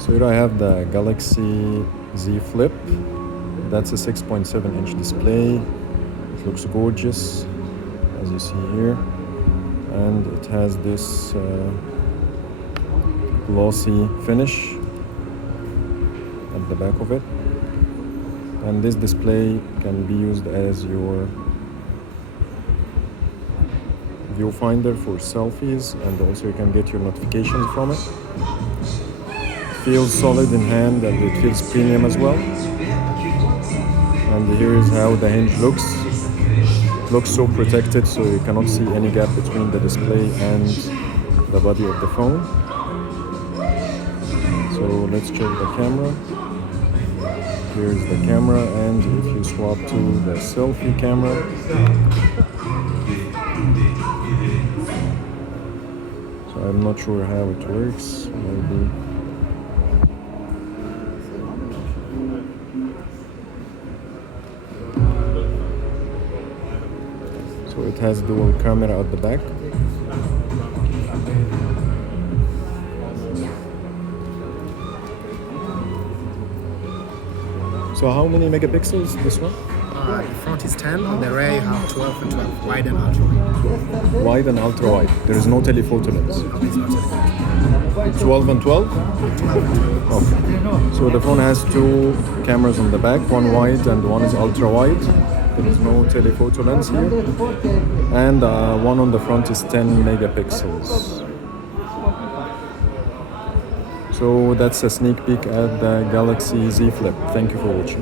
So here I have the Galaxy Z Flip. That's a 6.7-inch display. It looks gorgeous, as you see here. And it has this glossy finish at the back of it. And this display can be used as your viewfinder for selfies, and also you can get your notifications from it. Feels solid in hand and it feels premium as well. And here is how the hinge looks. It looks so protected, so you cannot see any gap between the display and the body of the phone. So let's check the camera. Here's the camera, and if you swap to the selfie camera, so I'm not sure how it works. Maybe so it has dual camera at the back. So how many megapixels this one? The front is 10, on the rear you have 12 and 12, wide and ultra wide. Wide and ultra wide. There is no telephoto lens. It's not telephoto. 12 and 12? 12 and 12. Okay. So the phone has two cameras on the back, one wide and one is ultra wide. There is no telephoto lens here. And one on the front is 10 megapixels. So that's a sneak peek at the Galaxy Z Flip. Thank you for watching.